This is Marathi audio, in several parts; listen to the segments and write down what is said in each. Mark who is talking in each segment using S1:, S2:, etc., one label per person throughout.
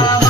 S1: Bye.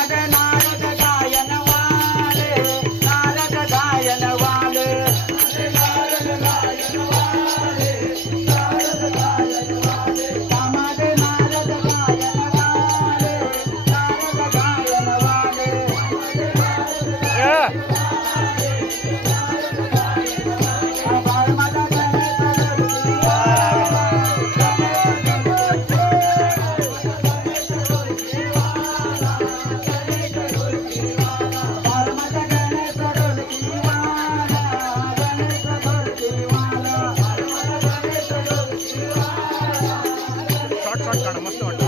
S2: शॉर्ट शॉर्ट काढा मस्त वाटत